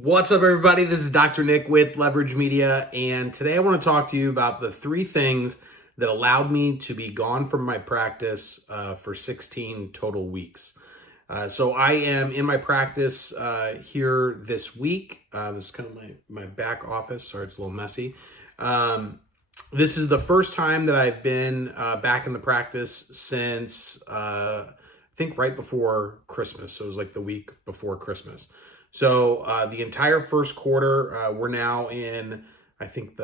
What's up, everybody? This is Dr. Nick with Leverage Media, and today I want to talk to you about the 3 things that allowed me to be gone from my practice for 16 total weeks. So I am in my practice here this week. This is kind of my back office. Sorry, it's a little messy. This is the first time that I've been back in the practice since I think right before Christmas. So it was like the week before Christmas. So the entire first quarter, we're now in, I think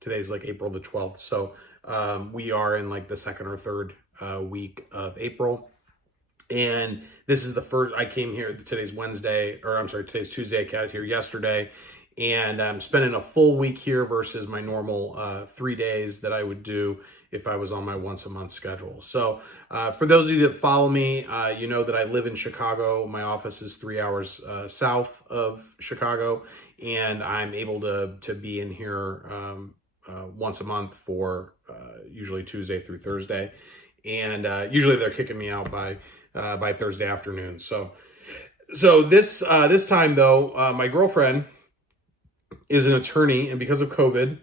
today's like April the 12th. So we are in like the second or third week of April. And this is the first, I came here, today's Tuesday, I got here yesterday. And I'm spending a full week here versus my normal 3 days that I would do if I was on my once a month schedule. So for those of you that follow me, you know that I live in Chicago. My office is 3 hours south of Chicago, and I'm able to be in here once a month for usually Tuesday through Thursday. And usually they're kicking me out by Thursday afternoon. So this time though, my girlfriend is an attorney, and because of COVID,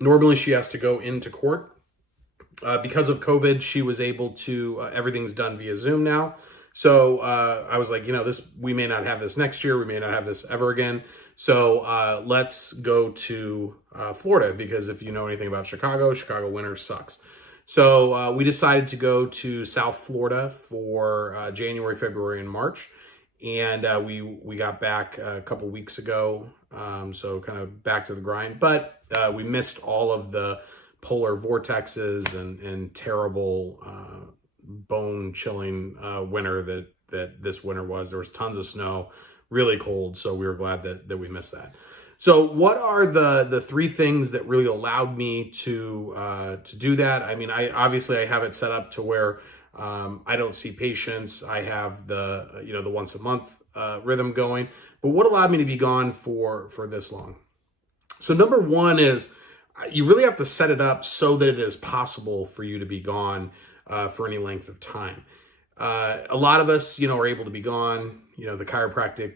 normally she has to go into court. Because of COVID, she was able to, everything's done via Zoom now. So I was like, we may not have this next year. We may not have this ever again. So let's go to Florida, because if you know anything about Chicago winter sucks. So we decided to go to South Florida for January, February, and March. And we got back a couple weeks ago, so kind of back to the grind. But we missed all of the polar vortexes and terrible bone-chilling winter that this winter was. There was tons of snow, really cold, so we were glad that we missed that. So what are the 3 things that really allowed me to do that? I mean, I have it set up to where I don't see patients. I have the once a month rhythm going. But what allowed me to be gone for this long? So number 1 is you really have to set it up so that it is possible for you to be gone for any length of time. A lot of us, are able to be gone, the chiropractic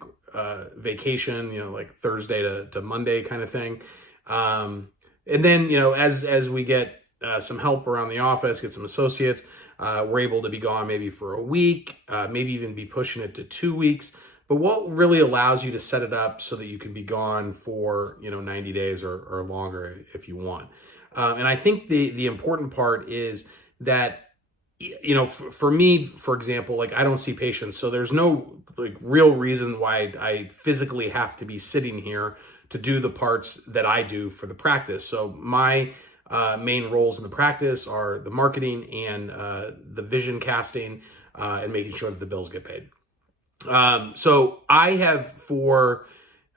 vacation, like Thursday to Monday kind of thing. And then, as we get some help around the office, get some associates, we're able to be gone maybe for a week, maybe even be pushing it to 2 weeks. But what really allows you to set it up so that you can be gone for, 90 days or longer if you want. And I think the important part is that, for me, for example, like I don't see patients. So there's no like real reason why I physically have to be sitting here to do the parts that I do for the practice. So my main roles in the practice are the marketing and the vision casting and making sure that the bills get paid. So I have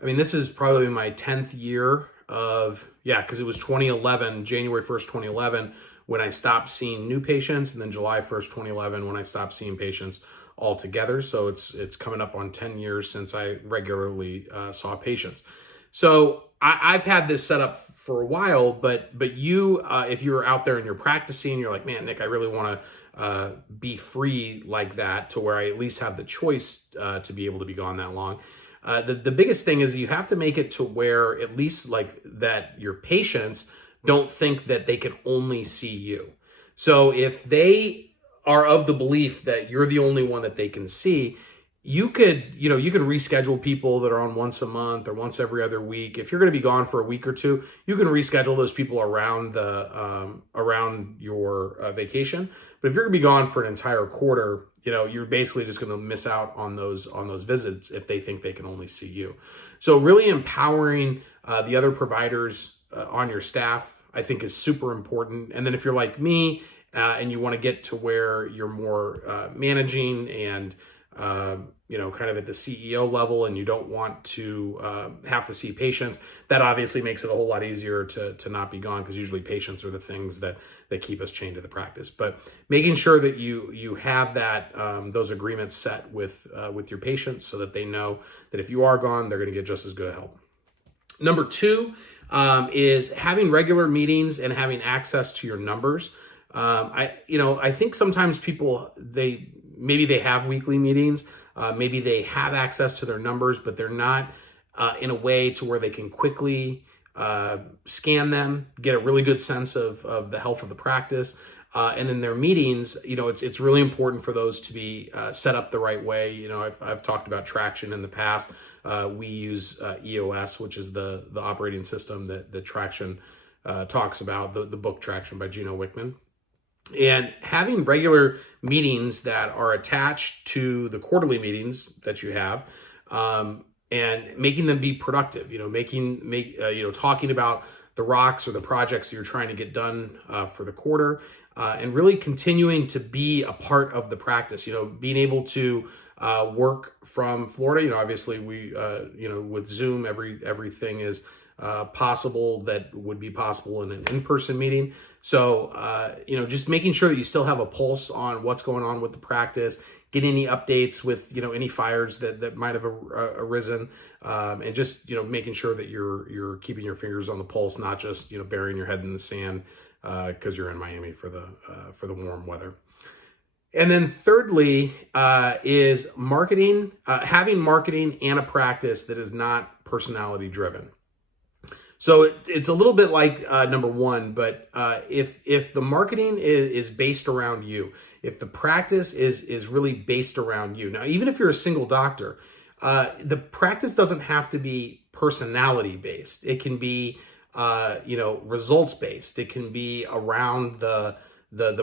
this is probably my 10th year because it was 2011, January 1st, 2011, when I stopped seeing new patients, and then July 1st, 2011, when I stopped seeing patients altogether. So it's coming up on 10 years since I regularly saw patients. So I've had this set up for a while, but you, if you're out there and you're practicing, you're like, man, Nick, I really want to be free like that, to where I at least have the choice to be able to be gone that long. The biggest thing is that you have to make it to where at least like that your patients don't think that they can only see you. So if they are of the belief that you're the only one that they can see, you can reschedule people that are on once a month or once every other week. If you're going to be gone for a week or 2, you can reschedule those people around around your vacation. But if you're going to be gone for an entire quarter, you're basically just going to miss out on those visits if they think they can only see you. So really empowering the other providers on your staff, I think, is super important. And then if you're like me and you want to get to where you're more managing and kind of at the CEO level, and you don't want to have to see patients, that obviously makes it a whole lot easier to not be gone, because usually patients are the things that keep us chained to the practice. But making sure that you have that those agreements set with your patients, so that they know that if you are gone, they're going to get just as good a help. Number 2 is having regular meetings and having access to your numbers. I think sometimes people, maybe they have weekly meetings, maybe they have access to their numbers, but they're not in a way to where they can quickly scan them, get a really good sense of the health of the practice. And in their meetings, it's really important for those to be set up the right way. I've talked about Traction in the past. We use EOS, which is the operating system that Traction talks about, the book Traction by Gino Wickman. And having regular meetings that are attached to the quarterly meetings that you have, and making them be productive, talking about the rocks or the projects that you're trying to get done for the quarter, and really continuing to be a part of the practice, being able to work from Florida. Obviously we, with Zoom, everything is possible that would be possible in an in-person meeting. So, just making sure that you still have a pulse on what's going on with the practice, get any updates with, any fires that might have arisen, and just, making sure that you're keeping your fingers on the pulse, not just, burying your head in the sand because you're in Miami for the warm weather. And then thirdly is marketing, having marketing and a practice that is not personality driven. So it's a little bit like number one, but if the marketing is based around you, if the practice is really based around you. Now, even if you're a single doctor, the practice doesn't have to be personality based. It can be, results based. It can be around the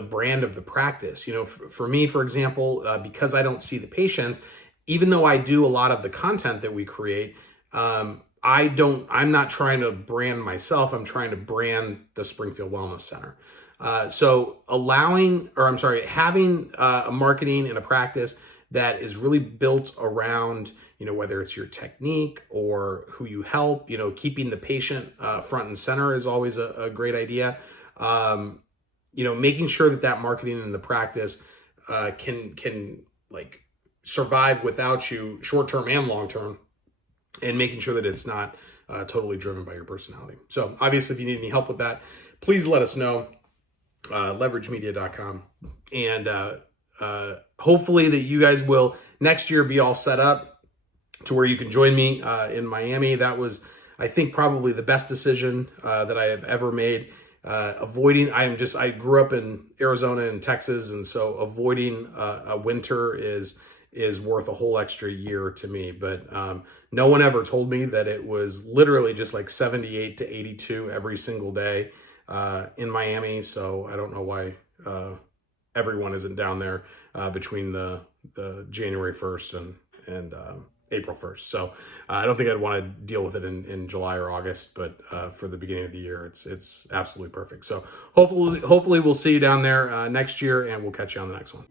brand of the practice. For me, for example, because I don't see the patients, even though I do a lot of the content that we create, I'm not trying to brand myself. I'm trying to brand the Springfield Wellness Center. So having a marketing and a practice that is really built around, whether it's your technique or who you help, keeping the patient front and center is always a great idea. Making sure that marketing and the practice can like survive without you, short-term and long-term, and making sure that it's not totally driven by your personality. So obviously, if you need any help with that, please let us know, 𝐿VRGmedia.com. And hopefully that you guys will next year be all set up to where you can join me in Miami. That was, I think, probably the best decision that I have ever made. I grew up in Arizona and Texas, and so avoiding a winter is worth a whole extra year to me. But no one ever told me that it was literally just like 78 to 82 every single day in Miami. So I don't know why everyone isn't down there between the January 1st and April 1st. So I don't think I'd want to deal with it in July or August, but for the beginning of the year, it's absolutely perfect. So hopefully we'll see you down there next year, and we'll catch you on the next one.